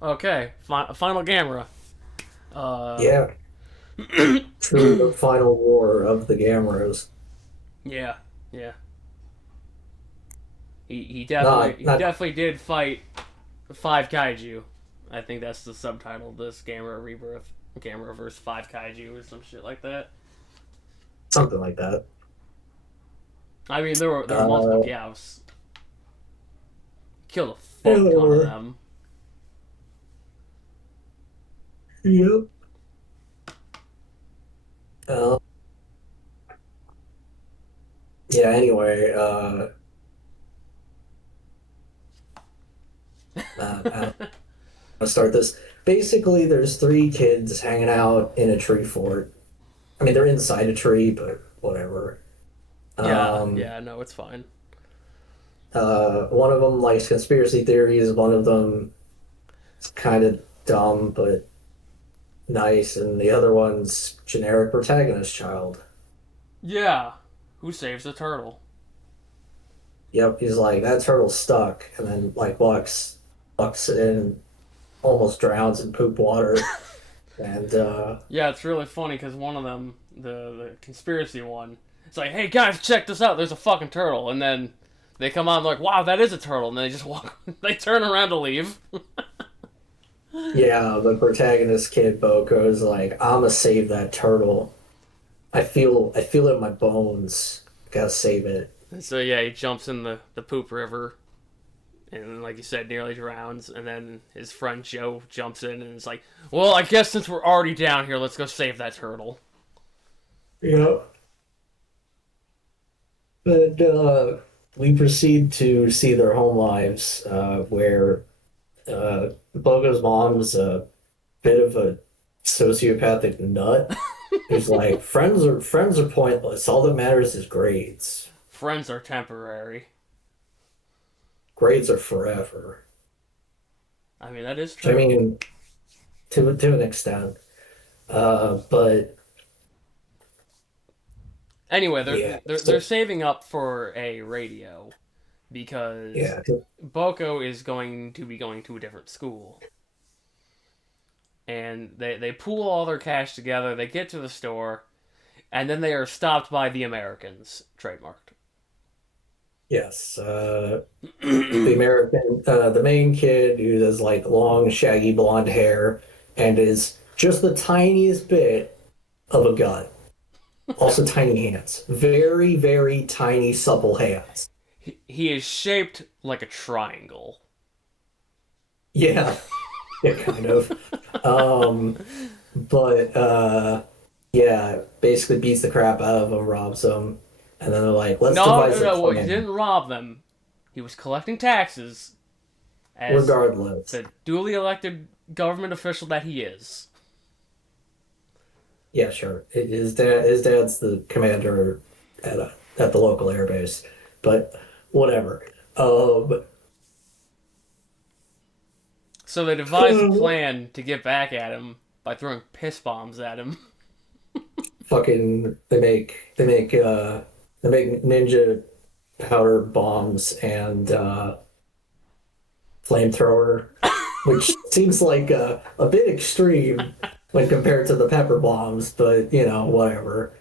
Okay, final Gamera. Uh, Yeah, truly the final war of the Gameros. yeah, yeah. He Not, he not definitely did fight five kaiju. I think that's the subtitle of this Gamera Rebirth. Gamera versus five kaiju or some shit like that. something like that. I mean, there were multiple Uh, Gyaos. Killed a yeah, fuck there ton of were. them. Yep. Uh, yeah. Anyway, I'll start this. Basically, there's three kids hanging out in a tree fort. I mean, they're inside a tree, but whatever. Yeah, Um, yeah, no, it's fine. one of them likes conspiracy theories. One of them is kind of dumb but nice, and the other one's generic protagonist child. Yeah, who saves the turtle? Yep, he's like that turtle's stuck, and then like walks in, almost drowns in poop water, and Yeah, it's really funny because one of them, the conspiracy one, it's like, hey guys, check this out. There's a fucking turtle, and then they come out and like, wow, that is a turtle, and they just walk. They turn around to leave. yeah, the protagonist kid Boko is like, I'ma save that turtle. I feel it in my bones. Gotta save it. So yeah, he jumps in the poop river, and like you said, nearly drowns. And then his friend Joe jumps in and is like, well, I guess since we're already down here, let's go save that turtle. Yeah. But we proceed to see their home lives, where Bogo's mom's a bit of a sociopathic nut who's like, friends are pointless. All that matters is grades. Friends are temporary. Grades are forever. I mean, that is Which I true. mean, to an extent. But Anyway, yeah, they're saving up for a radio because yeah, Boko is going to be going to a different school. And they pool all their cash together, they get to the store, and then they are stopped by the Americans, trademarked. yes. The American, the main kid who has like long, shaggy blonde hair and is just the tiniest bit of a gut. Also, tiny hands. Very, very tiny, supple hands. He is shaped like a triangle. Yeah, yeah, kind of. Um, but yeah, basically beats the crap out of him, robs him, and then they're like, "Let's No, no, devise a no. Well, he plan." didn't rob them. He was collecting taxes as Regardless, the duly elected government official that he is. yeah, sure. His dad's the commander at the local airbase, but whatever. Um, So they devised a plan to get back at him by throwing piss bombs at him. fucking, they make ninja powder bombs and flamethrower, which seems like a bit extreme when compared to the pepper bombs, but you know, whatever.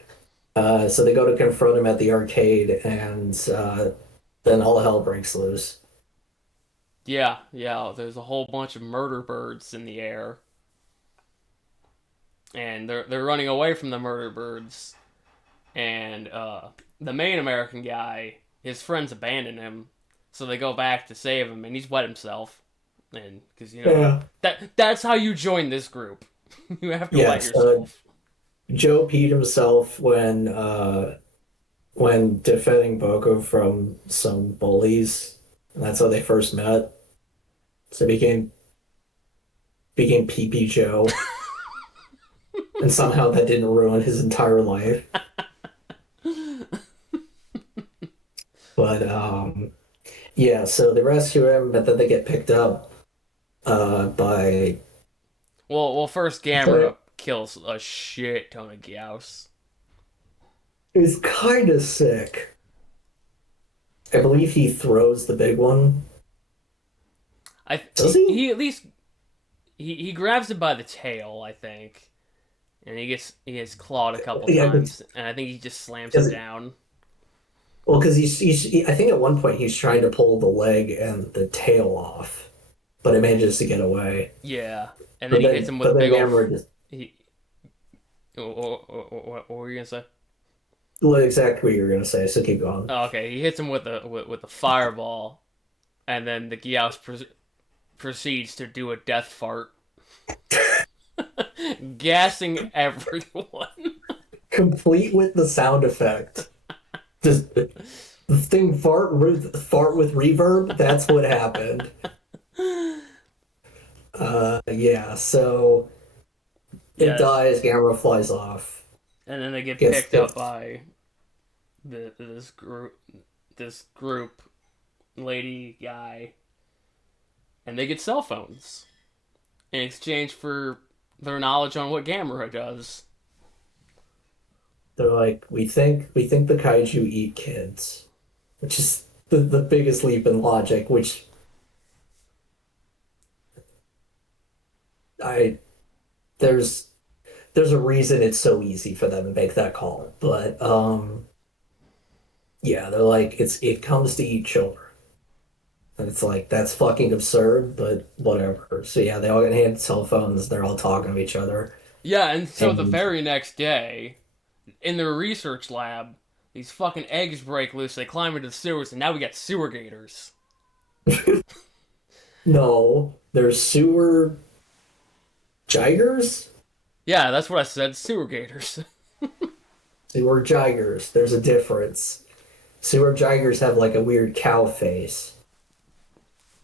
So they go to confront him at the arcade, and then all hell breaks loose. Yeah, yeah. There's a whole bunch of murder birds in the air, and they're running away from the murder birds. And the main American guy, his friends abandon him, so they go back to save him, and he's wet himself. And because you know Yeah. that's how you join this group. You have to wet Yes. yourself. Joe peed himself when defending Boko from some bullies, and that's how they first met. So became PP Joe, and somehow that didn't ruin his entire life. But yeah, so they rescue him, but then they get picked up by Well, first Gamera kills a shit ton of Gyaos. he's kind of sick. I believe he throws the big one. I Does he? he at least he grabs it by the tail, I think, and he gets clawed a couple Yeah, times, and I think he just slams it because down. well, because I think at one point he's trying to pull the leg and the tail off, but it manages to get away. Yeah, and then he hits him with a But then big old. Gamera just He, what were you gonna say? what exactly what you were gonna say. So keep going. Oh, okay, he hits him with a fireball, and then the Gyaos proceeds to do a death fart, gassing everyone. Complete with the sound effect. Just the thing fart with reverb. That's what happened. Yeah. So it Yes, dies. Gamera flies off. and then they get Gets picked up picked. by this group, lady guy, and they get cell phones in exchange for their knowledge on what Gamera does. They're like, we think the kaiju eat kids, which is the biggest leap in logic. Which I there's there's a reason it's so easy for them to make that call, but yeah, they're like it comes to eat children. And it's like that's fucking absurd, but whatever. So yeah, they all get handed cell phones. They're all talking to each other, Yeah, and so the and very next day, in their research lab, these fucking eggs break loose. They climb into the sewers, and now we got sewer gators. no, there's sewer gigers, Yeah, that's what I said. Sewer gators. sewer gigers. There's a difference. Sewer gigers have like a weird cow face.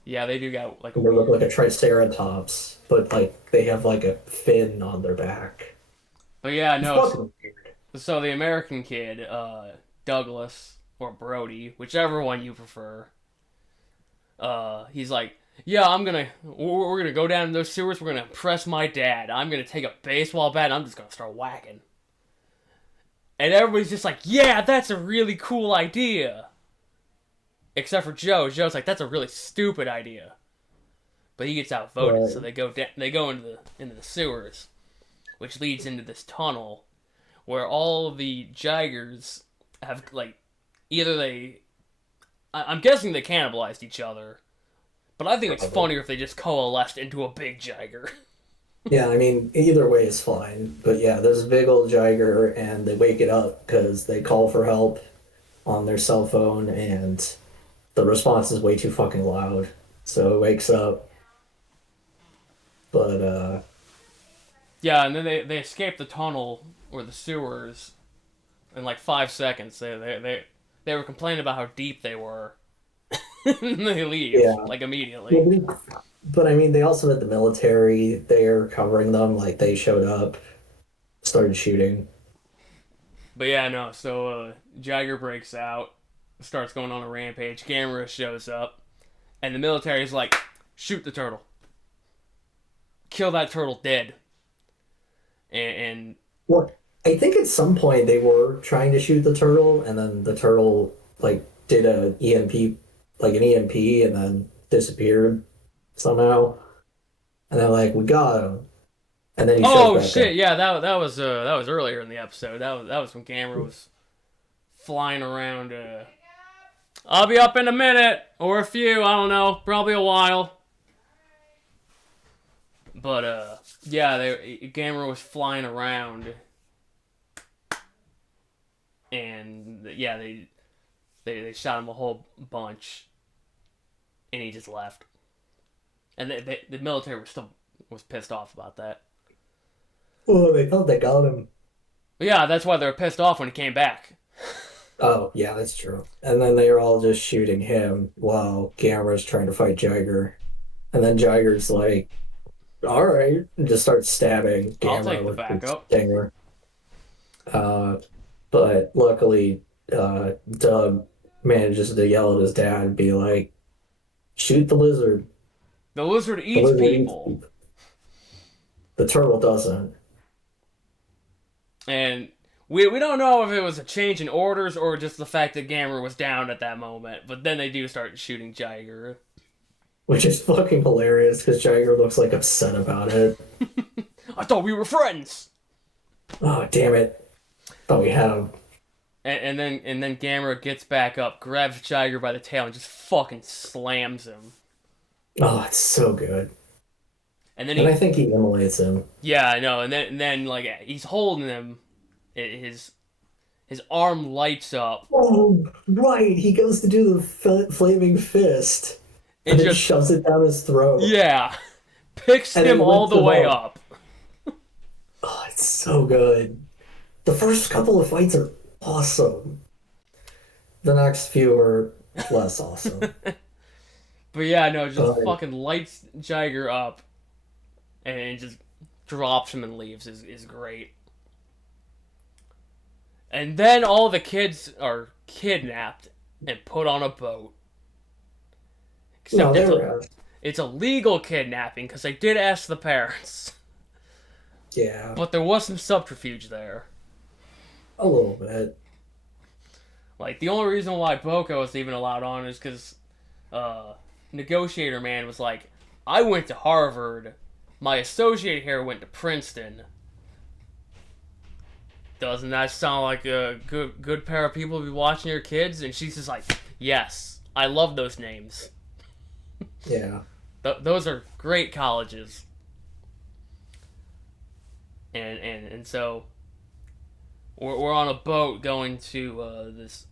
Yeah, they do got like a They look weird. like a triceratops, but like they have like a fin on their back. But yeah, It's no. fucking weird. So the American kid, Douglas or Brody, whichever one you prefer, he's like, yeah, we're gonna go down in those sewers. We're gonna impress my dad. I'm gonna take a baseball bat. And I'm just gonna start whacking. And everybody's just like, yeah, that's a really cool idea. Except for Joe. Joe's like, that's a really stupid idea. But he gets outvoted, so Right. they go into the sewers, which leads into this tunnel where all of the Jaegers have like either I'm guessing they cannibalized each other, but I think it's Probably. funnier if they just coalesced into a big Jaeger. Yeah, I mean, either way is fine. But yeah, there's a big old Jiger, and they wake it up because they call for help on their cell phone, and the response is way too fucking loud. So it wakes up. But Yeah, and then they escape the tunnel or the sewers in like 5 seconds. They were complaining about how deep they were. And they leave yeah, like immediately. well, but I mean, they also had the military there covering them. Like they showed up, started shooting. But yeah, no. So Jagger breaks out, starts going on a rampage. Gamera shows up, and the military is like, shoot the turtle, kill that turtle dead. And Well, I think at some point they were trying to shoot the turtle, and then the turtle like did a EMP, like an EMP, and then disappeared somehow. And they're like, "We got him," and then he shows oh back shit, up. yeah, that was earlier in the episode. That was when Gamera was flying around. I'll be up in a minute or a few. I don't know, probably a while. But yeah, Gamera was flying around, and yeah, they shot him a whole bunch, and he just left. And the military was pissed off about that. Oh, they thought they got him. But yeah, that's why they were pissed off when he came back. Oh, yeah, that's true. And then they were all just shooting him while Gamera's trying to fight Jagger. And then Jagger's like, "All right," and just starts stabbing I'll Gamera take the with his backup. stinger. Uh, but luckily, Doug manages to yell at his dad and be like, "Shoot the lizard. The lizard The eats lizard eats people, people. The turtle doesn't." and we don't know if it was a change in orders or just the fact that Gamera was down at that moment. But then they do start shooting Jagger. which is fucking hilarious because Jagger looks like upset about it. I thought we were friends. Oh, damn it. Thought we had him. And then Gamera gets back up, grabs Jagger by the tail, and just fucking slams him. Oh, it's so good. And then And I he, think he immolates him. yeah, I know. And then like he's holding him, his arm lights up, Oh, right. He goes to do the flaming fist and and then just shoves it down his throat. yeah, picks And him then all lifts the him way up. up. Oh, it's so good. The first couple of fights are awesome. The next few are less awesome. But yeah, no, just But fucking lights Jagger up, and just drops him and leaves is great. And then all the kids are kidnapped and put on a boat. no, Except they were. it's a legal kidnapping because they did ask the parents. Yeah, But there was some subterfuge there. a little bit. Like, the only reason why Boko was even allowed on is because Negotiator Man was like, I went to Harvard. My associate here went to Princeton. Doesn't that sound like a good pair of people to be watching your kids? And she's just like, yes, I love those names. Yeah. Those are great colleges. And so we're on a boat going to this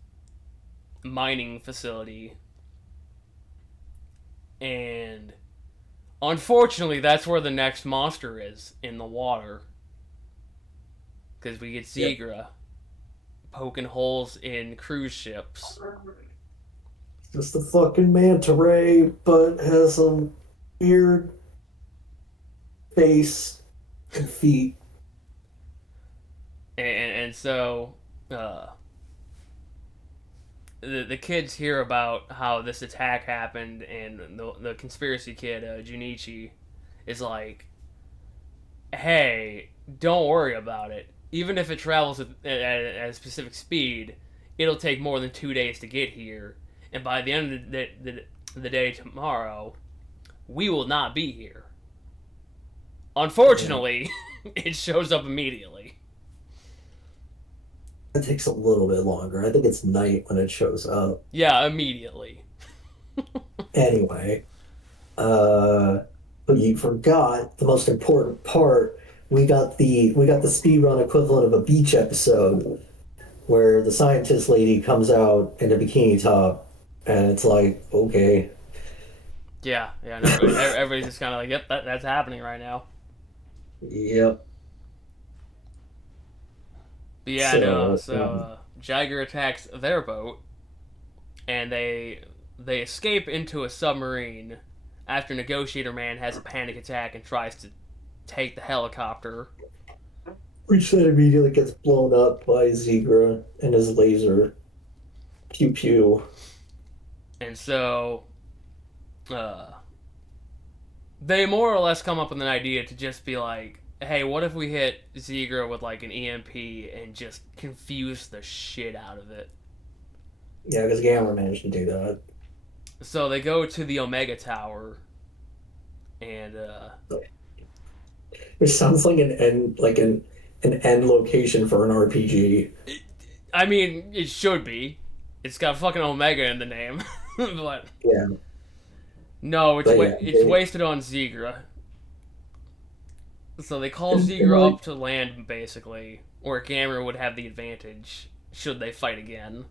mining facility, and unfortunately that's where the next monster is, in the water, because we get Yep. Zegra poking holes in cruise ships. Just the fucking manta ray, but has some weird face and feet. And so the kids hear about how this attack happened, and the conspiracy kid, Junichi, is like, hey, don't worry about it. Even if it travels at a specific speed, it'll take more than 2 days to get here. And by the end of the day tomorrow, we will not be here. Unfortunately, it shows up immediately. It takes a little bit longer. I think it's night when it shows up. Yeah, immediately. Anyway, but you forgot the most important part. We got the speed run equivalent of a beach episode where the scientist lady comes out in a bikini top, and it's like, okay, Yeah, and everybody's just kind of like, yep, that's happening right now. yep. But yeah, no, So, so Jagger attacks their boat, and they escape into a submarine after Negotiator Man has a panic attack and tries to take the helicopter. which then immediately gets blown up by Zegra and his laser. Pew pew. And so, they more or less come up with an idea to just be like, hey, what if we hit Zegra with like an EMP and just confuse the shit out of it? Yeah, because Gamma managed to do that. So they go to the Omega Tower, and Which sounds like an end location for an RPG. I mean, it should be. It's got fucking Omega in the name, but Yeah, no, but yeah, it's wasted on Zegra. So they call and Zegra like, up to land, basically, where Gamera would have the advantage should they fight again.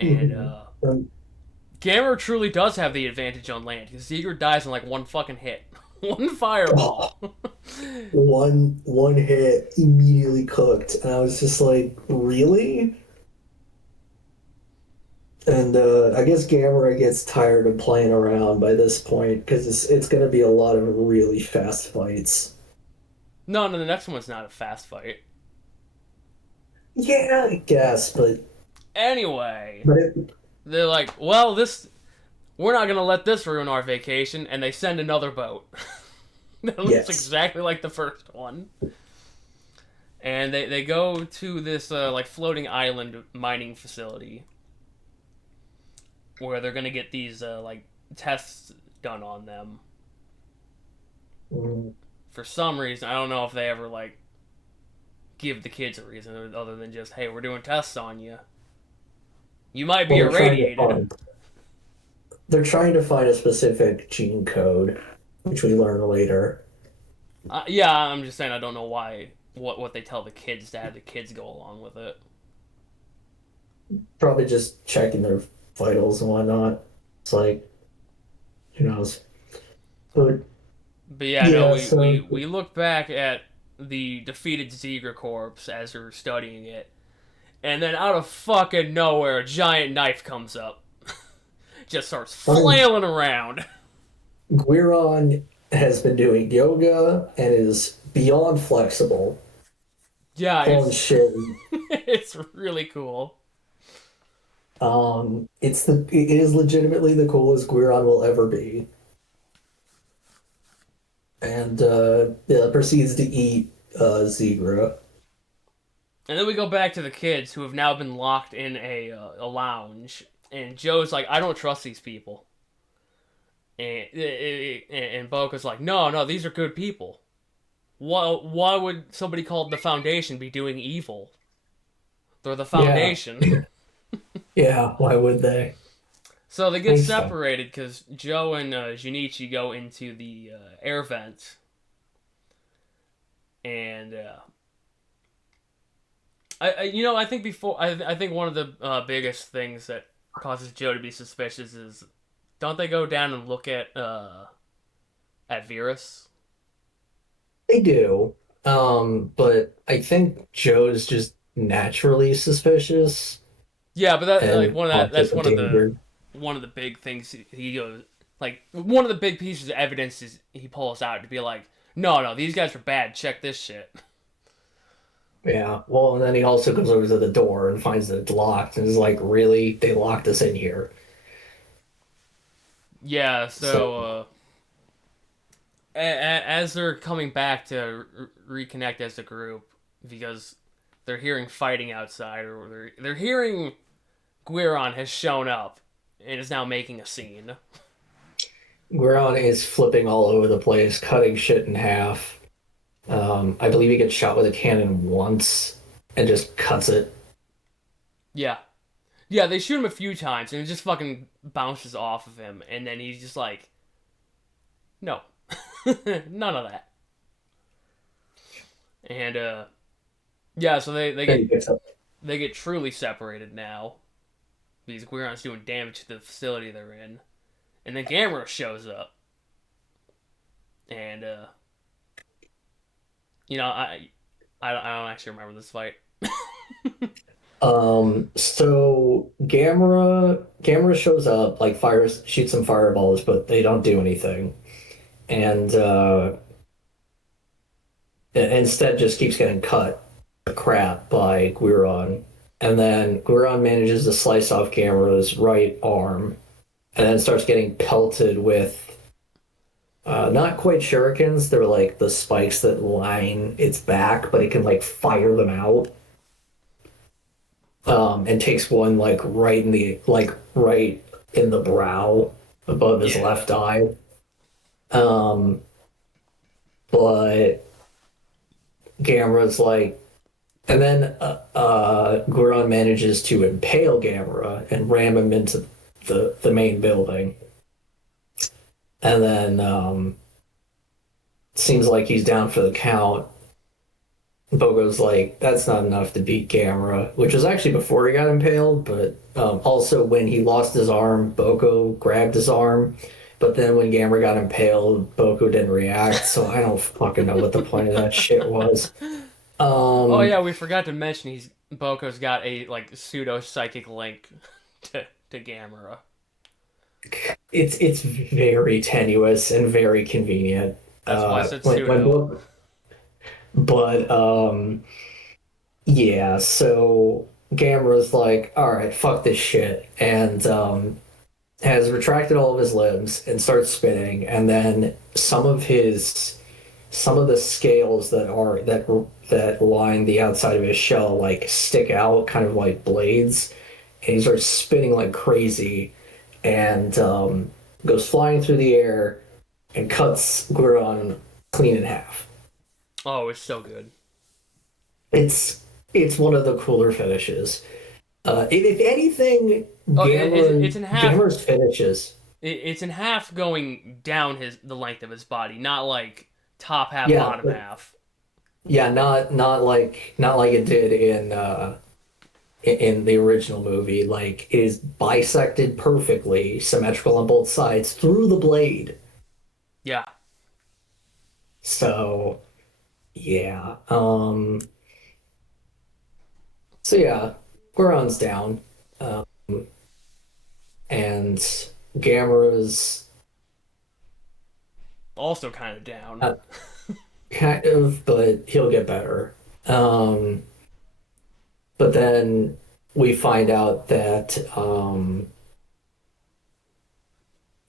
And um, Gamera truly does have the advantage on land, because Zegra dies in like one fucking hit. One fireball. one hit immediately cooked, and I was just like, really? And I guess Gamera gets tired of playing around by this point because it's going to be a lot of really fast fights. No, the next one's not a fast fight. Yeah, I guess, Anyway, but it, they're like, well, we're not gonna let this ruin our vacation, and they send another boat. That looks yes, exactly like the first one. And they go to this like floating island mining facility, where they're gonna get these like tests done on them Mm. for some reason. I don't know if they ever like give the kids a reason other than just, hey, we're doing tests on you. You might be Well, irradiated. they're trying to find a specific gene code, which we learn later. Yeah, I'm just saying I don't know why what they tell the kids to have the kids go along with it. Probably just checking their vitals and whatnot. It's like, who knows? But But yeah, no, yeah, we look back at the defeated Zegra corps as we're studying it, and then out of fucking nowhere, a giant knife comes up, just starts um, flailing around. Guiron has been doing yoga and is beyond flexible. Yeah, Pulling it's shit. it's really cool. It is legitimately the coolest Guiron will ever be. And yeah, proceeds to eat Zegra. And then we go back to the kids who have now been locked in a lounge, and Joe's like, I don't trust these people, and Boca's like, no, these are good people. Why would somebody called the Foundation be doing evil? They're the Yeah, Foundation. yeah. Why would they? So they get Makes sense. separated because Joe and Junichi go into the air vent, and I think I think one of the biggest things that causes Joe to be suspicious is don't they go down and look at Virus? They do. But I think Joe's just naturally suspicious Yeah, but that like and one of that's conscious of danger. one of the big things he goes like one of the big pieces of evidence is he pulls out to be like, no, these guys are bad. Check this shit. Yeah. Well, and then he also goes over to the door and finds that it's locked and is like, really? They locked us in here. Yeah, So so as they're coming back to reconnect as a group because they're hearing fighting outside or they're hearing Guiron has shown up and is now making a scene. Guiron is flipping all over the place, cutting shit in half. I believe he gets shot with a cannon once and just cuts it. Yeah. Yeah, they shoot him a few times and it just fucking bounces off of him and then he's just like, no. None of that. And yeah, so Then he picks up. they get truly separated now because Guiron's doing damage to the facility they're in. And then Gamera shows up. And I don't actually remember this fight. So Gamera shows up, like fires, shoots some fireballs, but they don't do anything. And instead just keeps getting cut to crap by Guiron. And then Guiron manages to slice off Gamera's right arm and then starts getting pelted with not quite shurikens. They're like the spikes that line its back, but it can like fire them out. And takes one right in the brow above his Yeah. left eye. Um, but Gamera's like, and then Guiron manages to impale Gamera and ram him into the main building, and then seems like he's down for the count. Bogo's like, that's not enough to beat Gamera, which was actually before he got impaled, but also when he lost his arm, Bogo grabbed his arm, but then when Gamera got impaled, Bogo didn't react, so I don't fucking know what the point of that shit was. Oh Um, yeah, we forgot to mention he's Boko's got a like pseudo psychic link to Gamera. it's very tenuous and very convenient. That's why I said When pseudo. Bogo, but yeah, so Gamera's like, all right, fuck this shit, and has retracted all of his limbs and starts spinning, and then some of the scales that line the outside of his shell like stick out, kind of like blades, and he starts spinning like crazy, and goes flying through the air, and cuts Guron clean in half. Oh, it's so good. It's it's one of the cooler finishes. If anything, Oh, it's in half. Gamera's finishes. It's in half going down the length of his body, not like top half, Yeah, bottom half. yeah, not like it did in the original movie. Like it is bisected perfectly, symmetrical on both sides through the blade. Yeah. So yeah. So yeah, Goron's down. Um, and Gamera's Also kind of down. uh, kind of, but he'll get better. Um, but then we find out that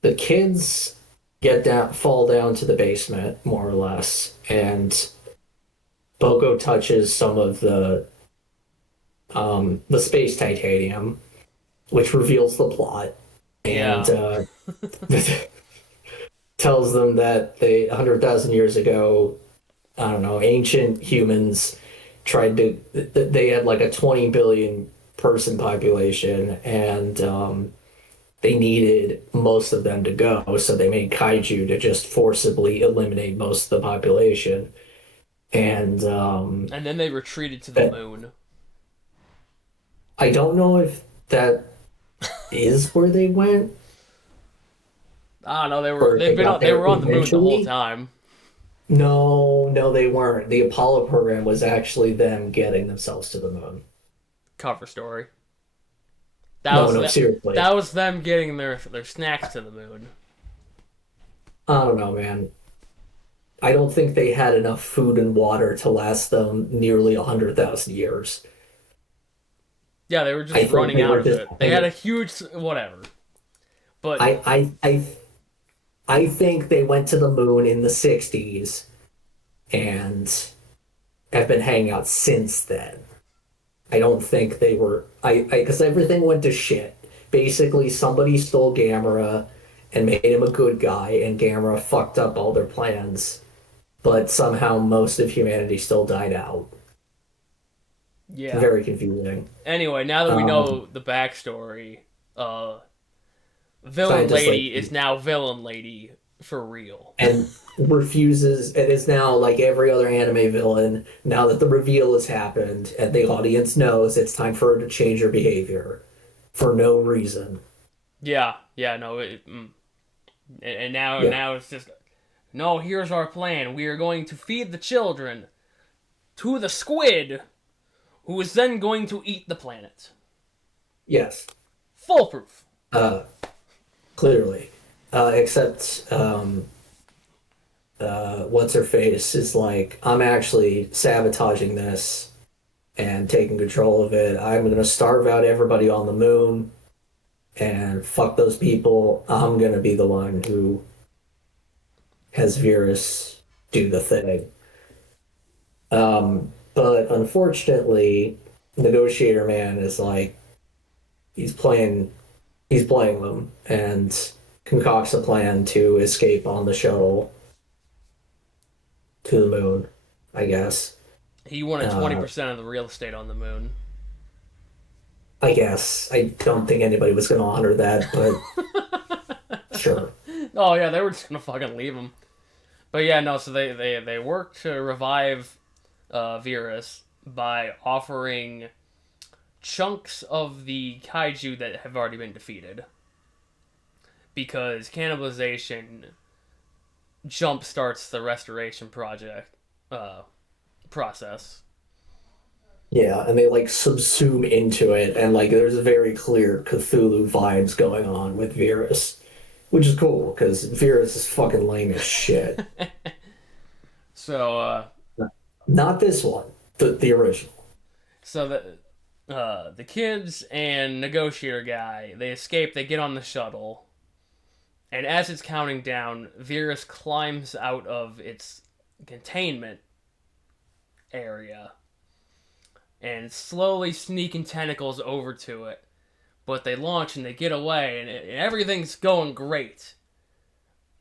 the kids fall down to the basement, more or less, and Boko touches some of the space titanium, which reveals the plot, and Yeah. tells them that 100,000 years ago, I don't know, ancient humans they had like a 20 billion person population, and they needed most of them to go, so they made kaiju to just forcibly eliminate most of the population. And And then they retreated to the that moon. I don't know if that is where they went I don't know. or if they got They there were on the moon the whole eventually. time. No, no, they weren't. The Apollo program was actually them getting themselves to the moon. Cover story. No, no, seriously. That was them getting their snacks to the moon. I don't know, man. I don't think they had enough food and water to last them nearly 100,000 years. Yeah, they were just I think running they out were of just. it. They had a huge whatever. But I, I, I, I think they went to the moon in the '60s and have been hanging out since then. I don't think they were. Because everything went to shit. Basically, somebody stole Gamera and made him a good guy, and Gamera fucked up all their plans. But somehow most of humanity still died out. yeah. Very confusing. Anyway, now that we Um, know the backstory, uh, villain Scientist lady is lady now villain lady for real. and refuses and is now like every other anime villain. Now that the reveal has happened and the audience knows it's time for her to change her behavior for no reason. Yeah, yeah, no, and Yeah. now it's just no. Here's our plan. We are going to feed the children to the squid, who is then going to eat the planet. Yes. Foolproof. Uh, Clearly. Except what's her face is like, I'm actually sabotaging this and taking control of it. I'm gonna starve out everybody on the moon and fuck those people. I'm gonna be the one who has Virus do the thing. But unfortunately, Negotiator Man is like he's playing he's playing them and concocts a plan to escape on the shuttle to the moon, I guess. He wanted Uh, 20% of the real estate on the moon. I guess. I don't think anybody was going to honor that, but sure. Oh yeah, they were just gonna fucking leave him. But yeah, no. So they worked to revive Virus by offering chunks of the kaiju that have already been defeated, because cannibalization jump starts the restoration project process. Yeah, and they like subsume into it, and like there's very clear Cthulhu vibes going on with Virus, which is cool because Virus is fucking lame as shit. So Not this one, the original. so the kids and negotiator guy, they escape. They get on the shuttle, and as it's counting down, Virus climbs out of its containment area and slowly sneaking tentacles over to it. But they launch and they get away, and everything's going great.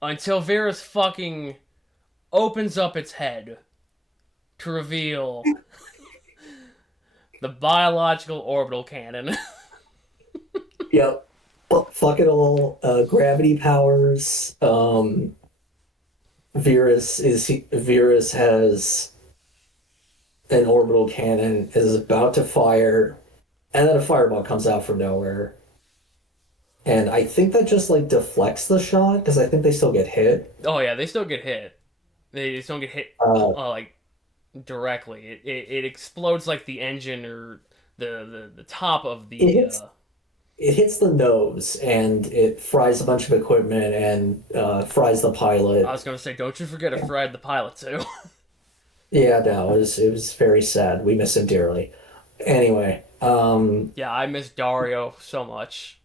until Virus fucking opens up its head to reveal the biological orbital cannon. Yep. Fucking all gravity powers. Virus has an orbital cannon, is about to fire, and then a fireball comes out from nowhere. And I think that just like deflects the shot because I think they still get hit. Oh yeah, they still get hit. They just don't get hit Uh, like directly. It explodes like the engine or the top of it the. hits it hits the nose and it fries a bunch of equipment and fries the I pilot. was gonna say, don't you forget to fry the pilot too. Yeah, no, it was very sad. We miss him dearly. Anyway, Yeah, I miss Dario so much.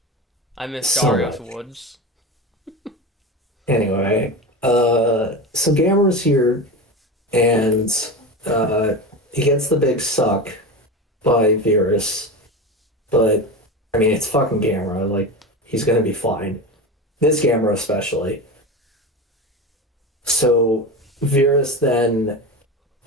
I miss so Dario's much. woods. Anyway, so Gamera's here and uh, he gets the big suck by Virus, but I mean it's fucking Gamera. Like he's gonna be fine. This Gamera especially. So Virus then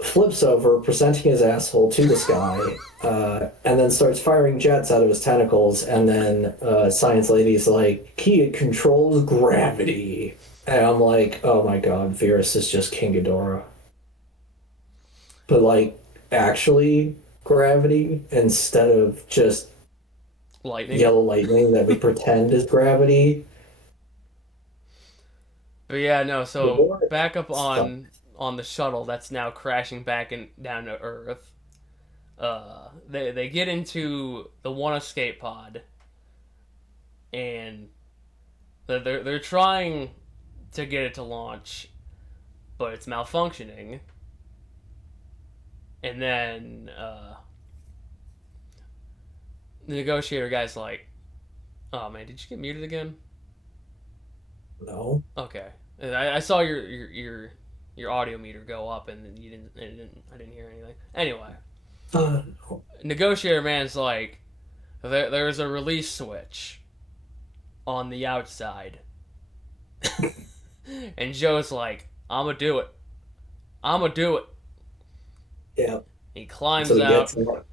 flips over, presenting his asshole to the sky, and then starts firing jets out of his tentacles. And then Science Lady's like, he controls gravity. And I'm like, oh my god, Virus is just King Ghidorah. But like, actually, gravity instead of just Lightning. yellow lightning that we pretend is gravity. But yeah, no. So Ghidorah back up sucks. on the shuttle that's now crashing back and down to Earth. They get into the one escape pod, and they're trying to get it to launch, but it's malfunctioning. And then the negotiator guy's like, "Oh man, did you get muted again?" No. Okay, I saw your audio meter go up, and then you didn't. I didn't hear anything. Anyway, No. negotiator man's like, there's a release switch on the outside, and Joe's like, "I'm gonna do it. I'm gonna do it." Yeah. He So climbs he gets out,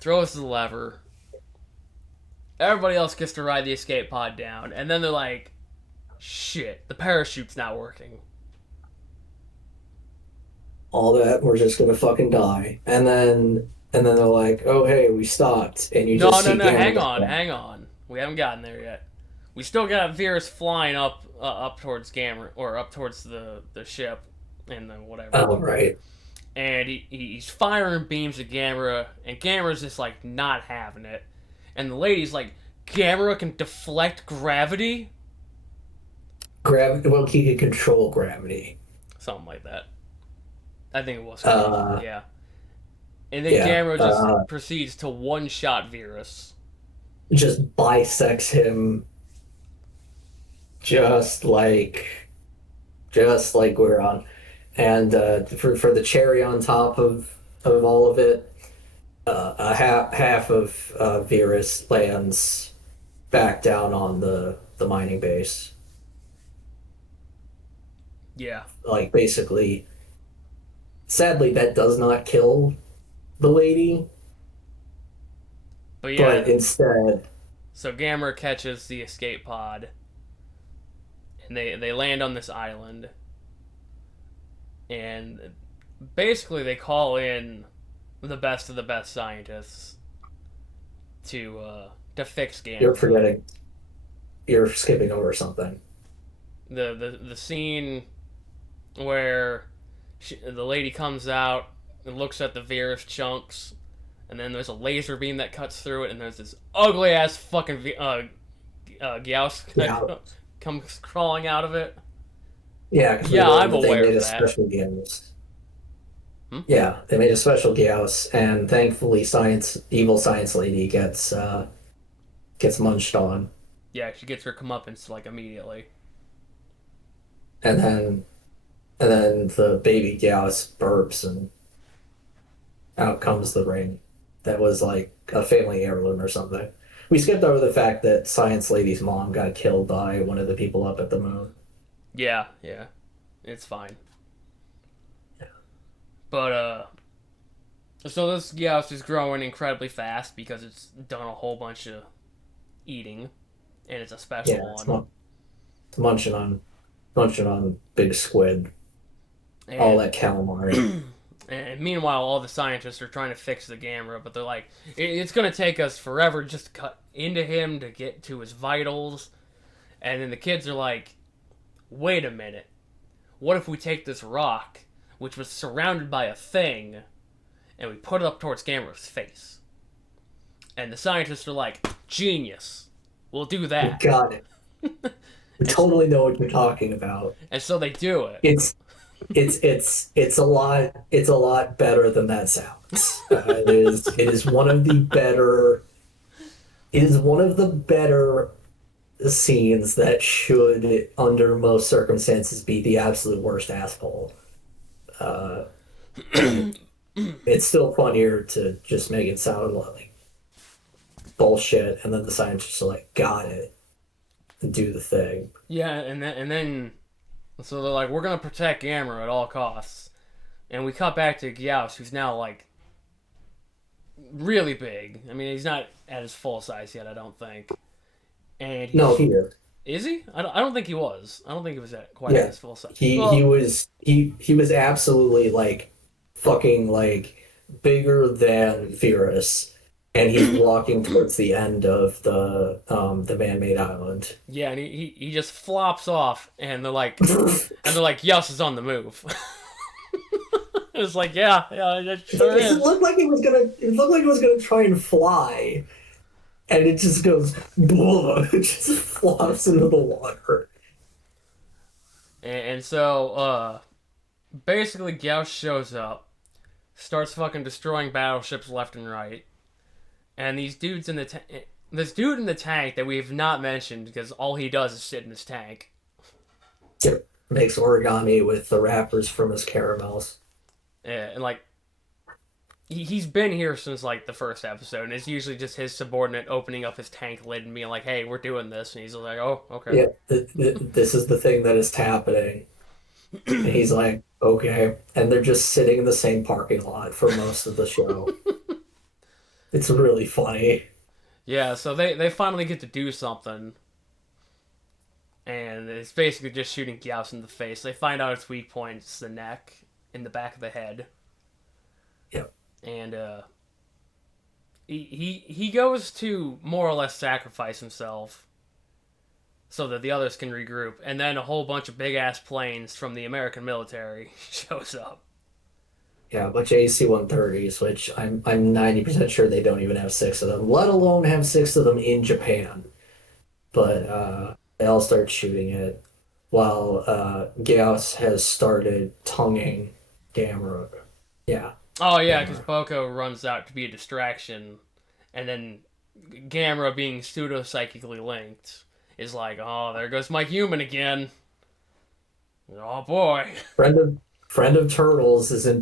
throws the lever. Everybody else gets to ride the escape pod down, and then they're like, "Shit, the parachute's not working." all that, we're just gonna fucking die. And then they're like, oh hey, we stopped, and you No, just no, see no. Gamma Hang go on, down. hang on. We haven't gotten there yet. We still got Virus flying up towards Gamera or up towards the ship and the whatever. Oh right. And he's firing beams at Gamera, and Gamera's just like not having it. And the lady's like, "Gamera can deflect gravity," Gravity, well, he could control gravity. something like that. I think it was control. Uh Yeah. And then yeah. Gamera just proceeds to one shot Virus. Just bisects him just like just like we're on. And for the cherry on top of all of it, a half of Virus lands back down on the mining base. Yeah. Like basically, sadly, that does not kill the lady, But but yeah, instead, so Gamera catches the escape pod, and they land on this island, and basically they call in the best of the best scientists to fix you're Gamera. forgetting, you're skipping over something. The scene where the lady comes out and looks at the Virus chunks, and then there's a laser beam that cuts through it, and there's this ugly ass fucking Gyaos Yeah, that comes crawling out of it. yeah, because Yeah, I'm they aware made of a that. special Gauss. Hmm? Yeah, they made a special Gauss, and thankfully, evil science lady gets munched on, Yeah, she gets her comeuppance like immediately. and then the baby Gauss burps, and out comes the ring that was like a family heirloom or something. we skipped over the fact that Science Lady's mom got killed by one of the people up at the moon. Yeah, yeah, it's fine. But so this Gyaos is growing incredibly fast because it's done a whole bunch of eating, and it's a special Yeah, one. it's munching on big squid, all And that calamari. and meanwhile, all the scientists are trying to fix the Gamera, but they're like, it's gonna take us forever just to cut into him to get to his vitals. And then the kids are like, wait a minute, what if we take this rock, which was surrounded by a thing, and we put it up towards Gamera's face? And the scientists are like, genius, we'll do We that. got it. We totally know what you're talking about. And so they do it. It's it's a lot better than that sounds. It is one of the better scenes that should, under most circumstances, be the absolute worst asshole. And it's still funnier to just make it sound like bullshit, and then the scientists are like, got it, and do the thing. Yeah, and then so they're like, we're gonna protect Gamera at all costs, and we cut back to Gyaos, who's now like really big. I mean, he's not at his full size yet, I don't think. And No, he is he? I don't think he was. I don't think he was at quite at Yeah, his full size. he Well, he was absolutely like fucking like bigger than Virus, and he's walking towards the end of the man-made island. yeah, and he just flops off, and they're like, Yas is on the move. It's like, yeah, it sure It is. looked like it was gonna try and fly, and it just goes, it just flops into the water. And so, basically, Gauss shows up, starts fucking destroying battleships left and right, and these dudes in the this dude in the tank that we have not mentioned because all he does is sit in his tank. It makes origami with the wrappers from his caramels. And like, he's been here since like the first episode, and it's usually just his subordinate opening up his tank lid and being like, "Hey, we're doing this," and he's like, "Oh, okay." Yeah, this is the thing that is happening. And he's like, okay. And they're just sitting in the same parking lot for most of the show. It's really funny. Yeah, so they finally get to do something, and it's basically just shooting Gyaos in the face. They find out its weak point, it's the neck, in the back of the head, Yep. and he goes to more or less sacrifice himself so that the others can regroup, and then a whole bunch of big ass planes from the American military shows up. Yeah, a bunch of AC-130s, which I'm 90% sure they don't even have six of them, let alone have six of them in Japan. But they all start shooting it while Gauss has started tonguing Gamera. Yeah, Oh yeah, because Gamera. Boko runs out to be a distraction, and then Gamera, being pseudo psychically linked, is like, "Oh, there goes my human again." Oh boy. Friend of turtles is in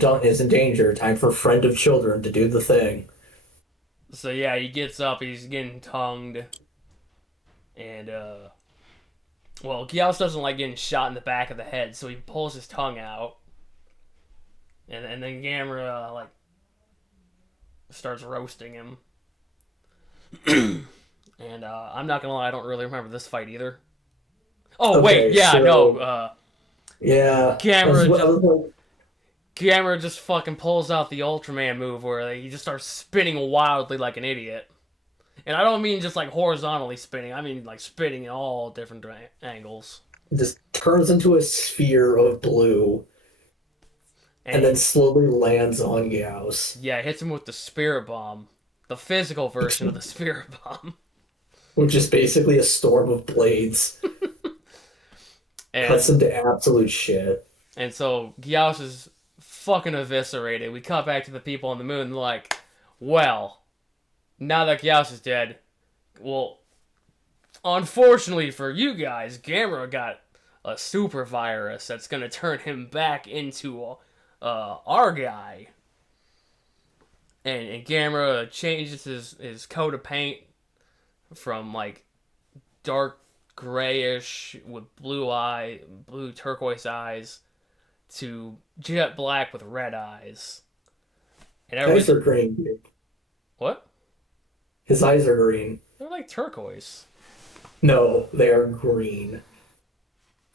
danger. Time for friend of children to do the thing. So yeah, he gets up, he's getting tongued, and well, Gyaos doesn't like getting shot in the back of the head, so he pulls his tongue out, and then Gamera like starts roasting him. And I'm not gonna lie, I don't really remember this fight either. Oh wait, Okay, yeah, no, so yeah, Gamera just fucking pulls out the Ultraman move where he just starts spinning wildly like an idiot. And I don't mean just like horizontally spinning, I mean like spinning in all different angles. just turns into a sphere of blue and then And slowly lands on Gauss, yeah, it hits him with the Spirit Bomb, the physical version of the Spirit Bomb. which is basically a storm of blades. Cuts And into absolute shit. and so Gyaos is fucking eviscerated. We cut back to the people on the moon and they're like, well, now that Gyaos is dead, well, unfortunately for you guys, Gamera got a super virus that's gonna turn him back into our guy. And Gamera changes his coat of paint from like dark grayish with blue turquoise eyes to jet black with red eyes. And Eyes everybody's are green, dude. what? His eyes are green. They're like turquoise. No, they are green.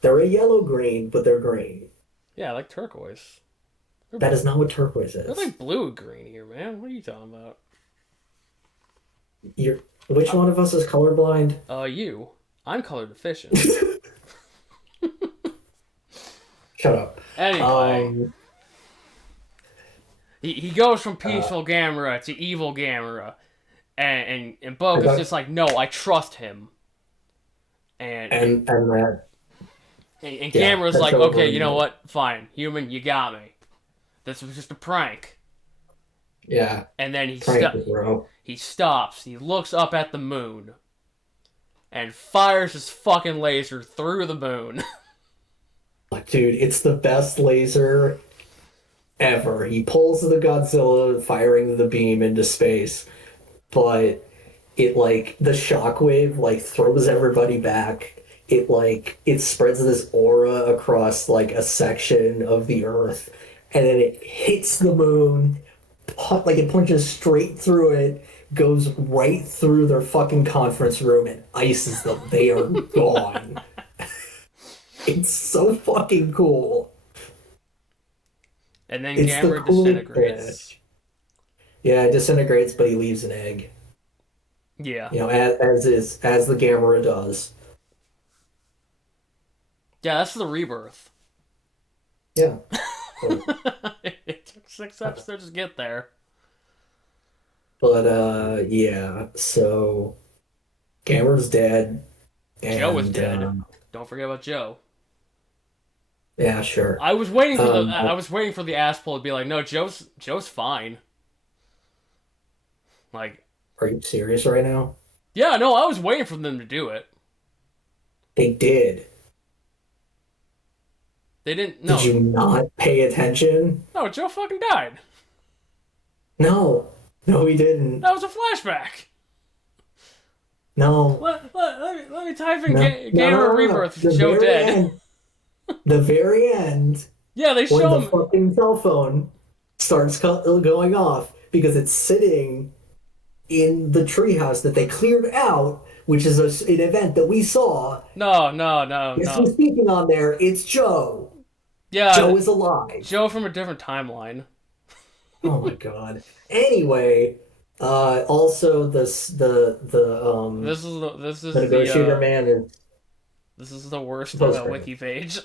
They're a yellow green, but they're green. Yeah, like turquoise. They're, That is not what turquoise they're is. like blue green here, man. What are you talking about? You're, which one of us is colorblind? You. I'm color deficient. Shut up. Anyway, Um, he goes from uh, peaceful Gamera to evil Gamera, and I Boga's got, just like, no, I trust him, and and and that, and yeah, Gamera's that's like, over okay, you and know done. what, fine, human, you got me. This was just a prank. Yeah, And then prank it, bro. he stops, he looks up at the moon, and fires his fucking laser through the moon. Like, dude, it's the best laser ever. He pulls the Godzilla, firing the beam into space, but it like the shockwave like throws everybody back. It spreads this aura across like a section of the earth, and then it hits the moon, like it punches straight through it, goes right through their fucking conference room and ices them. They are gone. It's so fucking cool. And then It's the Gamera coolest disintegrates. thing. Yeah, it disintegrates, but he leaves an egg. Yeah. You know, as the Gamera does. Yeah, that's the rebirth. Yeah. But, It took 6 episodes to get there. yeah. So Gamera's dead, Joe is and dead. Don't forget about Joe. yeah, sure. I was waiting for the Um, I was waiting for the asshole to be like, no, Joe's fine. Like, are you serious right now? yeah, no, I was waiting for them to do it. They did. They didn't. Did No, you not pay attention? no, Joe fucking died. No, no, he didn't. That was a flashback. No, Let me type in no, no, no, Gamer no, no. Rebirth. Joe dead. The very end, Yeah, they when show the him. fucking cell phone starts going off because it's sitting in the treehouse that they cleared out, which is an event that we saw. No, no, no, Guess who's no. speaking on there? It's Joe. Yeah, Joe is alive. Joe from a different timeline. Oh my god. Anyway, also This the is negotiator man is this is the worst post credit. wiki page.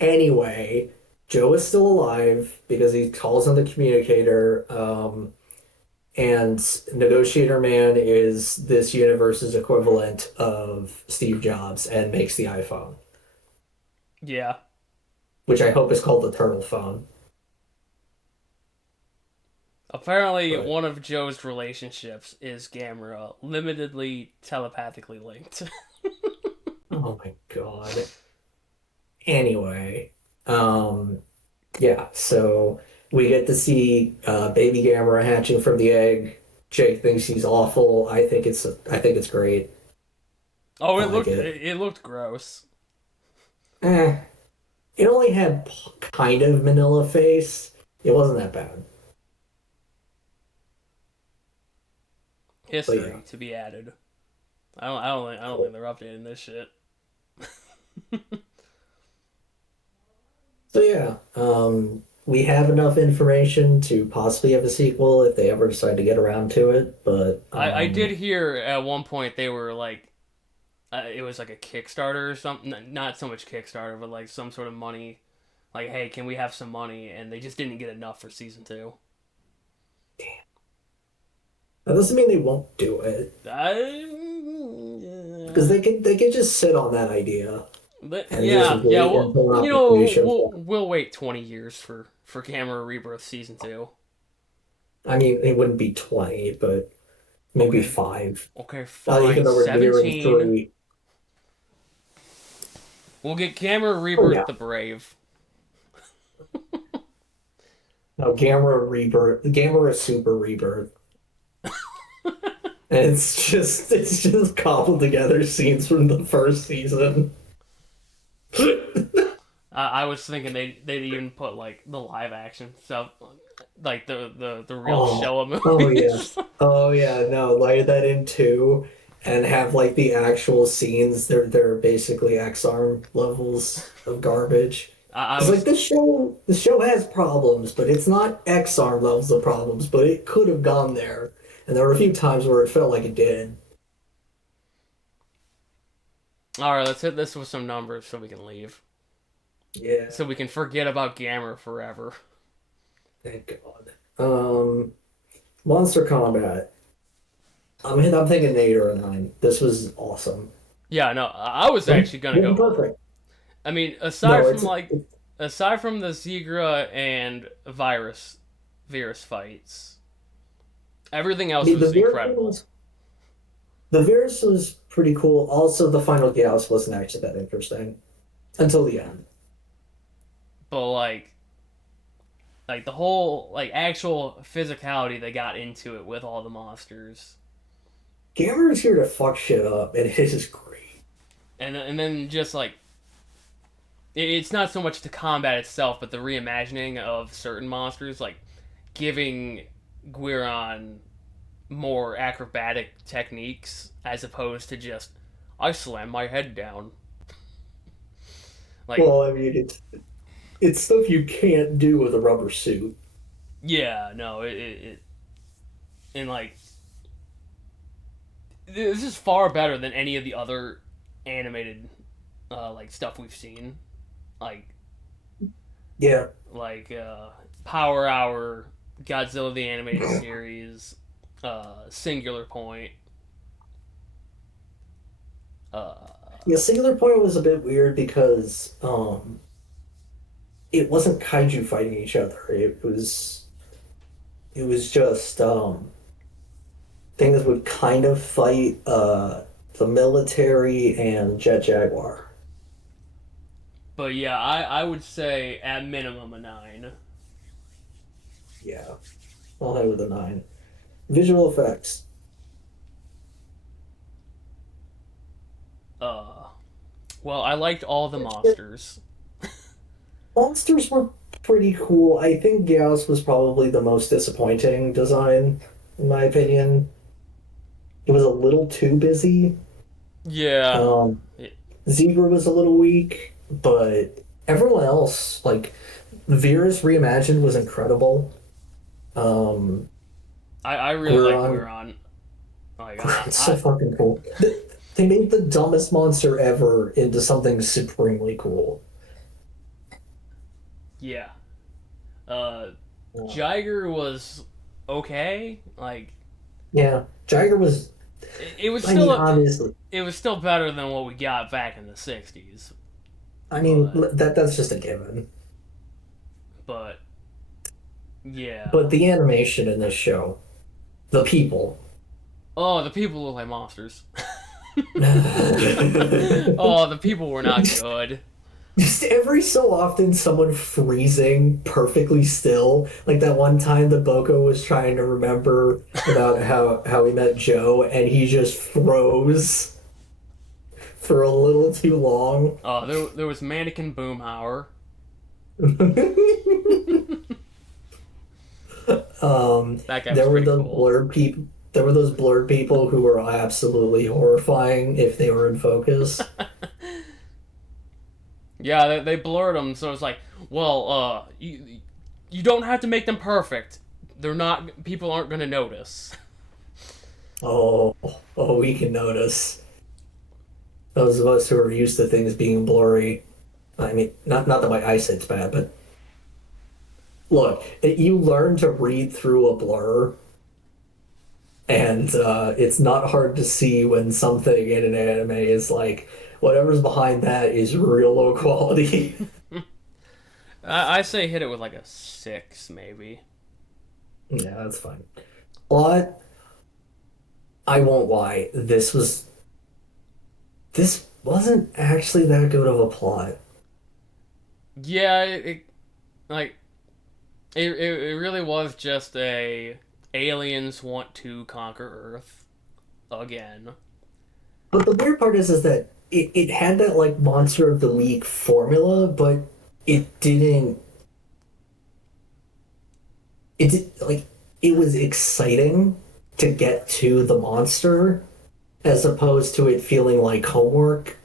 Anyway, Joe is still alive because he calls on the communicator. And Negotiator Man is this universe's equivalent of Steve Jobs and makes the iPhone, Yeah. which I hope is called the Turtle Phone. Apparently, But one of Joe's relationships is Gamera, limitedly telepathically linked. oh my god. Anyway, um, yeah. So we get to see baby Gamera hatching from the egg. Jake thinks he's awful. I think it's great. Oh, I like it. it looked gross. Eh, it only had kind of Manila face. It wasn't that bad. But yeah. History to be added. I don't think they're updating this shit. So yeah, we have enough information to possibly have a sequel if they ever decide to get around to it. But I did hear at one point they were like, it was like a Kickstarter or something. Not so much Kickstarter, but like some sort of money. Like, hey, can we have some money? And they just didn't get enough for season 2. that doesn't mean they won't do it because they could just sit on that idea and just Yeah. wait Well, until an you opportunity know, shows up. we'll wait 20 years for Gamera Rebirth season 2. I mean, it wouldn't be 20, but maybe Okay, 5. okay, Even fine. though we're nearing 17. 3. We'll get Gamera Oh Rebirth yeah, the Brave. no, Gamera Rebirth, Gamera Super Rebirth, It's just cobbled together scenes from the first season. I was thinking they'd even put like the live action stuff, like the real Oh, Showa oh yeah. movies. Oh yeah, no, lay that in too and have like the actual scenes. They're basically X-arm levels of garbage. I It's like was the show has problems, but it's not X-arm levels of problems, but it could have gone there. And there were a few times where it felt like it did. all right. Let's hit this with some numbers so we can leave, Yeah, so we can forget about Gamera forever. thank God. Monster Combat. I'm thinking an 8 or a 9. This was awesome. Yeah, no, I was actually gonna Wasn't go. perfect. I mean, No, it's aside from the Zigra and virus fights, everything I else mean, was incredible. The Virus was pretty cool. Also, the final chaos wasn't actually that interesting until the end. But like the whole like actual physicality they got into it with all the monsters, Gamera is here to fuck shit up, and it is great. and then just like it's not so much the combat itself, but the reimagining of certain monsters, like giving Guiron more acrobatic techniques as opposed to just I slam my head down. Like, Well, I mean, it's stuff you can't do with a rubber suit. yeah, no, and like this is far better than any of the other animated like stuff we've seen. Like Yeah, like Power Hour, Godzilla the animated series, Singular Point. Uh, yeah. Singular Point was a bit weird because it wasn't kaiju fighting each other. It was just things would kind of fight the military and Jet Jaguar. but yeah, I would say at minimum a 9. Yeah, I'll have with a 9. Visual effects. Uh, well, I liked all the monsters. Monsters were pretty cool. I think Gauss was probably the most disappointing design, in my opinion. It was a little too busy. Yeah. Um, Zebra was a little weak, but everyone else, like Vera's Reimagined, was incredible. Um, I really like Guiron, Guiron. Like it's so fucking cool. They made the dumbest monster ever into something supremely cool. yeah. Uh, Yeah, Jiger was okay. Like yeah. Jiger was. it was I mean, still obviously. it was still better than what we got back in the '60s. I mean, But that's just a given. but yeah. But the animation in this show, the people. Oh, the people look like monsters. just, Oh, the people were not good. just every so often, someone freezing perfectly still. Like that one time the Boko was trying to remember about how he met Joe, and he just froze for a little too long. Oh, there was Mannequin Boomhauer. That guy was There were pretty those cool. blurred people. There were those blurred people who were absolutely horrifying if they were in focus. Yeah, they blurred them, so it's like, well, you don't have to make them perfect. They're not. People aren't gonna notice. Oh, oh, we can notice. Those of us who are used to things being blurry. I mean, not that my eyesight's bad, but look, you learn to read through a blur, and it's not hard to see when something in an anime is like whatever's behind that is real low quality. I say hit it with like a 6, maybe. Yeah, that's fine. But I won't lie, this wasn't actually that good of a plot. Yeah, like it really was just a aliens want to conquer Earth. again. But the weird part is that it had that like monster of the week formula, but it didn't. It did like it was exciting to get to the monster as opposed to it feeling like homework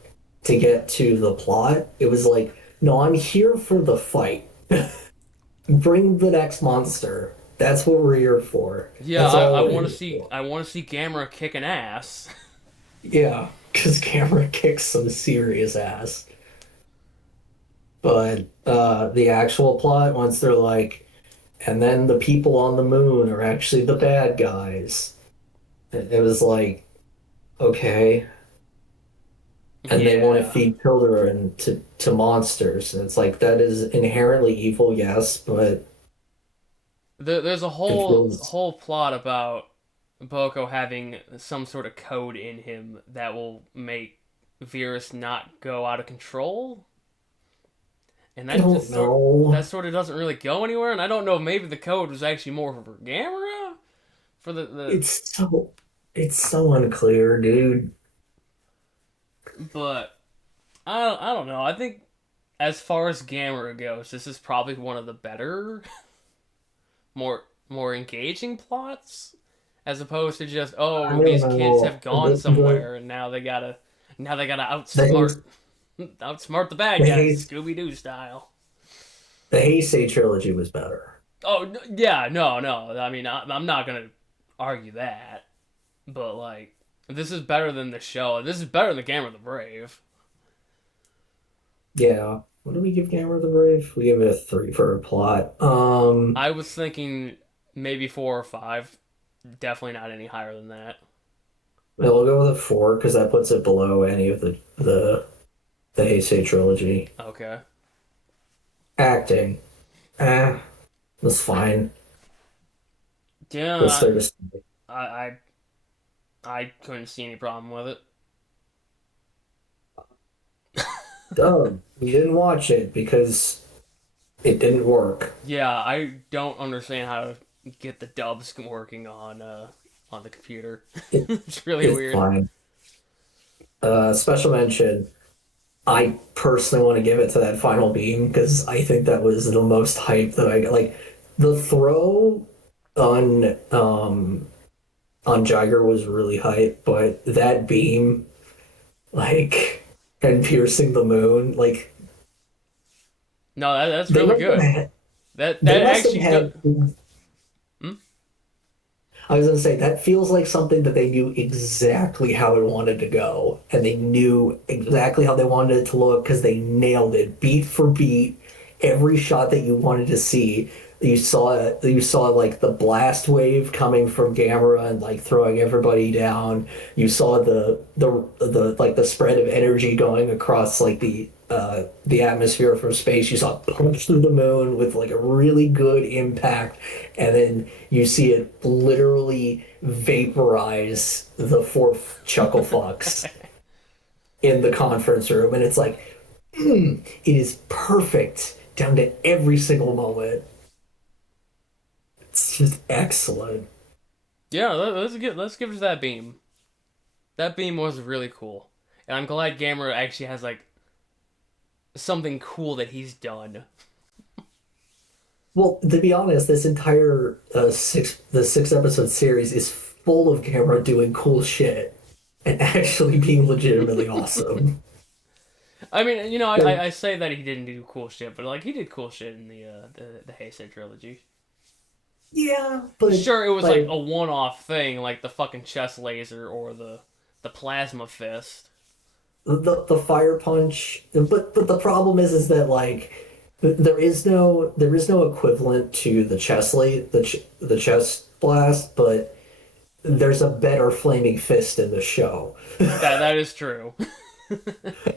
to get to the plot. It was like, no, I'm here for the fight. Bring the next monster. That's what we're here for. Yeah, That's I all we're want to here see for. I want to see Gamera kicking ass. Yeah, because Camera kicks some serious ass. But the actual plot, once they're like, and then the people on the moon are actually the bad guys. It was like, okay. And they want to Yeah. feed children to monsters. And it's like, that is inherently evil, yes, but There's a it feels, whole plot about Boko having some sort of code in him that will make Virus not go out of control, and I don't that know. sort of doesn't really go anywhere. And I don't know, maybe the code was actually more for Gamera for the It's so, it's so unclear, dude. but I don't know. I think as far as Gamera goes, this is probably one of the better, more engaging plots, as opposed to just, I oh, don't these kids know. have gone somewhere and now they gotta The outsmart the bad the guys, Heisei, Scooby Doo style. the Heisei trilogy was better. Oh yeah, no. I mean, I'm not gonna argue that, but like, this is better than the show. This is better than Gamera the Brave. Yeah. What do we give Gamera the Brave? We give it a three for a plot. I was thinking maybe 4 or 5. Definitely not any higher than that. I'll go with a four because that puts it below any of the Heisei trilogy. Okay. Acting, that's fine. That's Yeah, their just I I couldn't see any problem with it. dumb. You didn't watch it because it didn't work. Yeah, I don't understand how to get the dubs working on the computer. It, It's really it's weird. fine. Special mention. I personally want to give it to that final beam because I think that was the most hype that I got. Like the throw on on Jagger was really hype, but that beam, like, and piercing the moon, like No, that's they really must have good. had, they That must have actually do. had. Hmm? I was gonna say that feels like something that they knew exactly how it wanted to go, and they knew exactly how they wanted it to look because they nailed it beat for beat. Every shot that you wanted to see, you saw like the blast wave coming from Gamera and like throwing everybody down. You saw the like the spread of energy going across like the atmosphere from space. You saw it punch through the moon with like a really good impact, and then you see it literally vaporize the fourth Chuckle Fox in the conference room, and it's like it is perfect down to every single moment. It's just excellent. Yeah, let's give it that beam. That beam was really cool, and I'm glad Gamera actually has like something cool that he's done. Well, to be honest, this entire six episode series is full of Gamera doing cool shit and actually being legitimately awesome. I mean, Like, I say that he didn't do cool shit, but like he did cool shit in the Heisei trilogy. yeah, but Sure, it was like like a one-off thing, like the fucking chest laser or the plasma fist. the fire punch, but the problem is that like there is no equivalent to the the chest blast, but there's a better flaming fist in the show. That is true.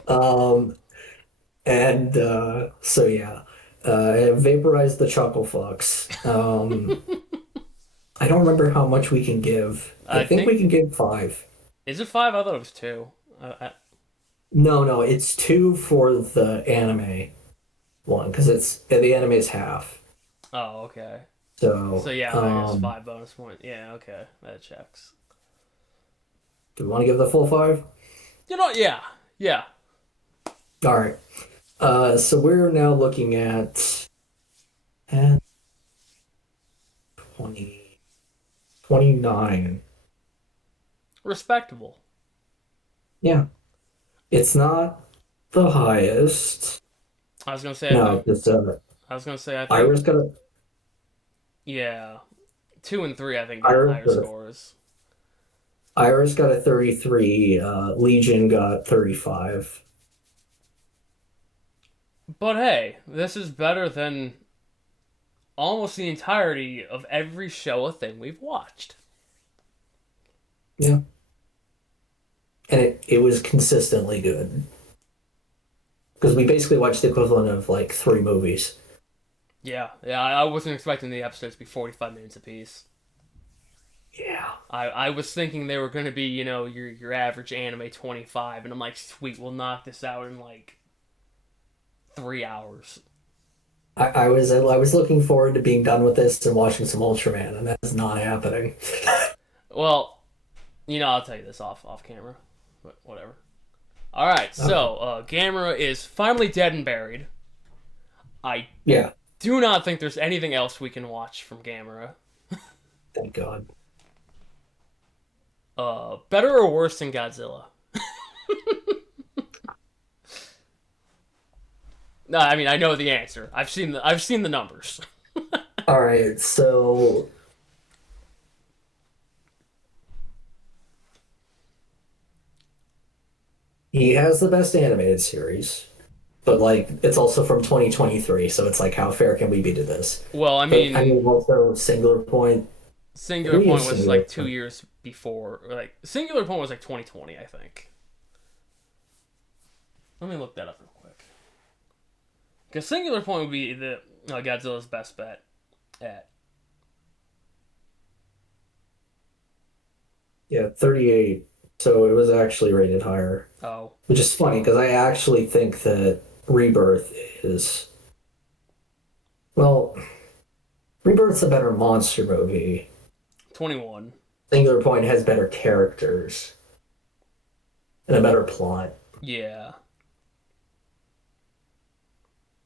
Um, and so yeah, vaporize the chuckle fucks. I don't remember how much we can give. I I think we think can give five. is it 5? I thought it was 2. No, no, it's two for the anime one because it's the anime is half. Oh, okay. So So yeah, I guess 5 bonus point. Yeah, okay, that checks. Do we want to give the full five? Yeah, yeah. All right. So we're now looking at 10, 20, 29. Respectable. Yeah. It's not the highest. I was gonna say, No, it's I think, Iris got a yeah, 2 and 3, I think, got Iris, higher scores. Iris got a 33. Legion got 35. But hey, this is better than almost the entirety of every show thing we've watched. Yeah. And it was consistently good. Because we basically watched the equivalent of like three movies. Yeah, yeah, I wasn't expecting the episodes to be 45 minutes apiece. Yeah. I was thinking they were going to be, your average anime 25, and I'm like, sweet, we'll knock this out in like 3 hours. I was looking forward to being done with this and watching some Ultraman, and that's not happening. Well, I'll tell you this off camera, but whatever. All right, Okay. so Gamera is finally dead and buried. I Yeah, do not think there's anything else we can watch from Gamera. thank God. Better or worse than Godzilla? No, I mean I know the answer. I've seen the numbers. All right, so he has the best animated series, but like it's also from 2023, so it's like how fair can we be to this? Well, I But I mean, mean, also Singular Point. Singular We Point use was Singular like two Point. years before. Like Singular Point was like 2020, I think. Let me look that up real quick. Because Singular Point would be the Godzilla's best bet at. Yeah, 38. So it was actually rated higher, Oh, which is funny because I actually think that Rebirth is, well, Rebirth's a better monster movie. 21. Singular Point has better characters and a better plot. Yeah.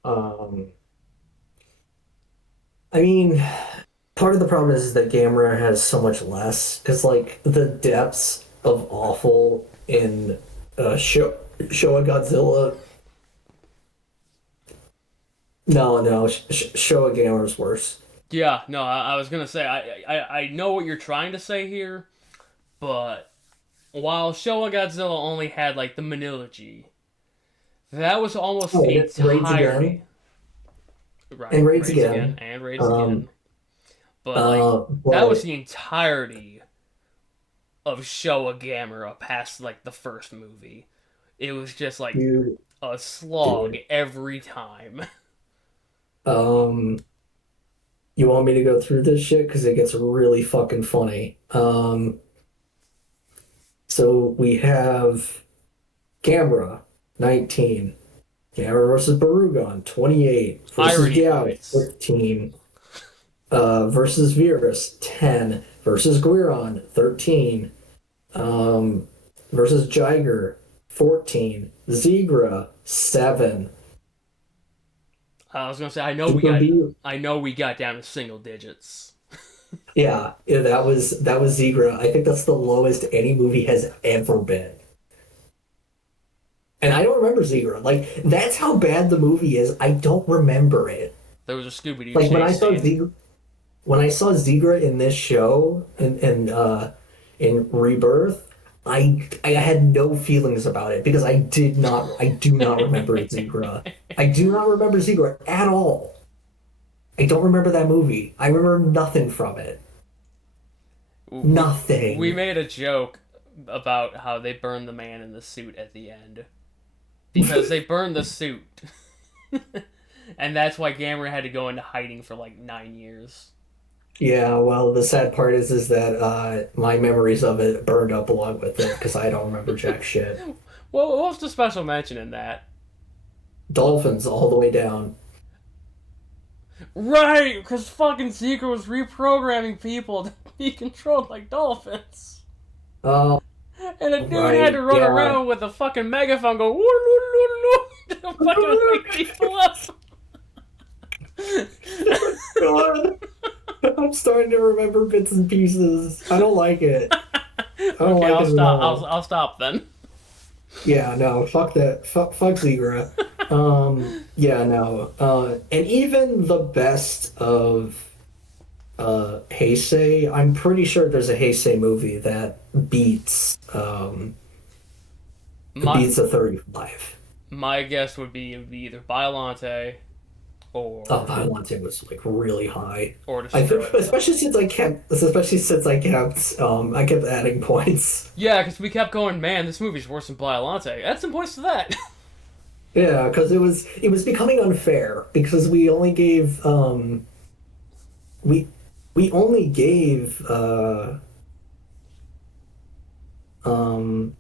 Um, I mean, part of the problem is that Gamera has so much less because, like, the depths of awful in Showa Godzilla. No, Showa Gamera's worse. Yeah, no, I was gonna say I know what you're trying to say here, but while Showa Godzilla only had like the Manila G, that was almost Oh, the and it raids entirety. again Right, and raids raids again again. and raids Um, again. But like that was but the entirety of Showa Gamera past like the first movie. It was just like dude, a slog dude, every time. um, you want me to go through this shit because it gets really fucking funny. So we have Gamera, 19. Gamera versus Barugon, 28. Versus Irony Gao, points. 15. Versus Virus, 10. Versus Guiron, 13. Um, versus Jiger, 14. Zigra, 7. I was gonna say Super B, I know we got down to single digits. yeah, that was Zigra. I think that's the lowest any movie has ever been. And I don't remember Zigra. Like, that's how bad the movie is. I don't remember it. There was a Scooby Doo Like chase scene. when I saw Zigra in this show in Rebirth, I had no feelings about it because I do not remember Zigra. I do not remember Zigra at all. I don't remember that movie. I remember nothing from it. We Nothing. made a joke about how they burned the man in the suit at the end because they burned the suit, and that's why Gamera had to go into hiding for like 9 years. Yeah, well, the sad part is that my memories of it burned up along with it because I don't remember jack shit. Well, what's the special mention in that? Dolphins all the way down. Right, because fucking Zeke was reprogramming people to be controlled like dolphins. Oh, And the dude had to Right, run yeah. around with a fucking megaphone go woo loo to fucking wake people up. God, I'm starting to remember bits and pieces. I don't like it. I don't Okay, like I'll it at stop. all. I'll stop then. Yeah, no, fuck that. Fuck Zegra. Yeah, no. And even the best of Heisei, I'm pretty sure there's a Heisei movie that My beats a 35. my guess would be it would be either Biolante or Violante was like really high. I think, Destroya. I kept adding points. Yeah, because we kept going, man, this movie's worse than Biolante. Add some points to that. Yeah, because it was becoming unfair because we we only gave um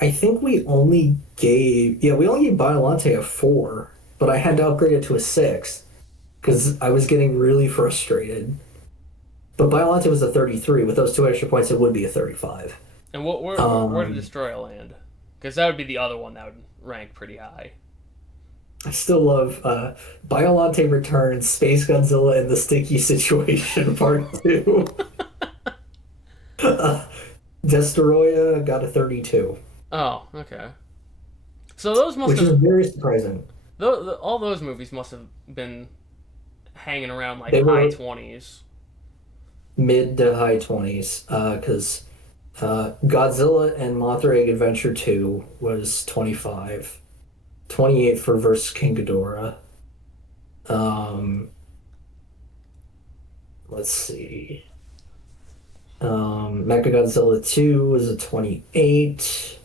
I think we only gave Biolante a 4, but I had to upgrade it to a 6 because I was getting really frustrated. But Biolante was a 33. With those 2 extra points, it would be a 35. And where did Um, Destroya land? Because that would be the other one that would rank pretty high. I still love Biolante Returns, Space Godzilla, and the Sticky Situation Part 2. Destoroyah got a 32, Oh, okay. So those must which is have very surprising. all those movies must have been hanging around like They high were 20s. mid to high 20s, because Godzilla and Mothra Egg Adventure 2 was 25, 28 for versus King Ghidorah. Um, let's see. Mechagodzilla 2 was a 28.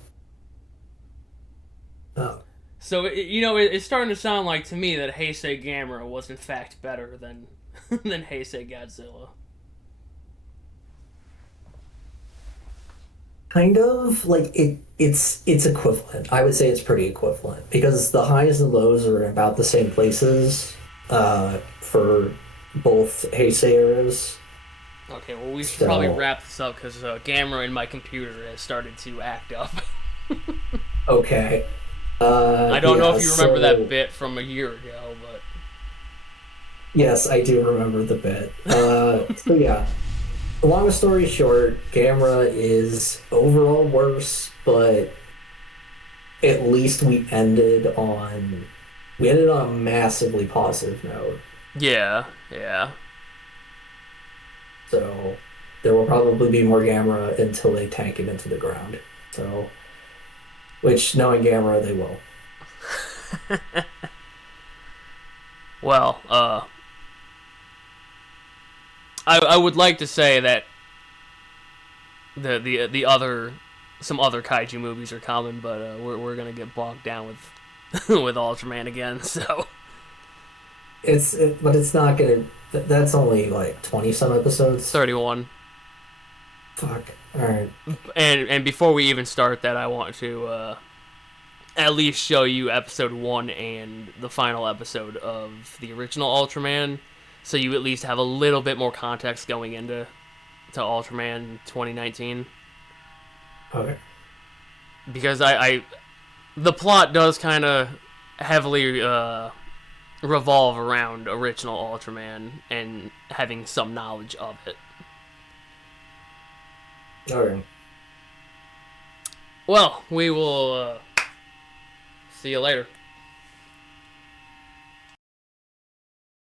Oh, So it's starting to sound like to me that Heisei Gamera was in fact better than than Heisei Godzilla. kind of like it's equivalent. I would say it's pretty equivalent because the highs and lows are in about the same places for both Heisei eras. Okay, well we should probably So wrap this up because Gamera in my computer has started to act up. okay. I don't know Yeah, if you remember that so bit from a year ago, but yes, I do remember the bit. So yeah, long story short, Gamera is overall worse, but at least we ended on a massively positive note. yeah, yeah. So there will probably be more Gamera until they tank it into the ground. So, which knowing Gamera, they will. Well, I would like to say that the other some other kaiju movies are coming, but we're gonna get bogged down with with Ultraman again. So But it's not gonna. That's only like 20 some episodes. 31. Fuck. All right. And before we even start that, I want to at least show you episode 1 and the final episode of the original Ultraman, so you at least have a little bit more context going into Ultraman 2019. Okay. Because I the plot does kind of heavily revolve around original Ultraman and having some knowledge of it. All right. Well, we will see you later.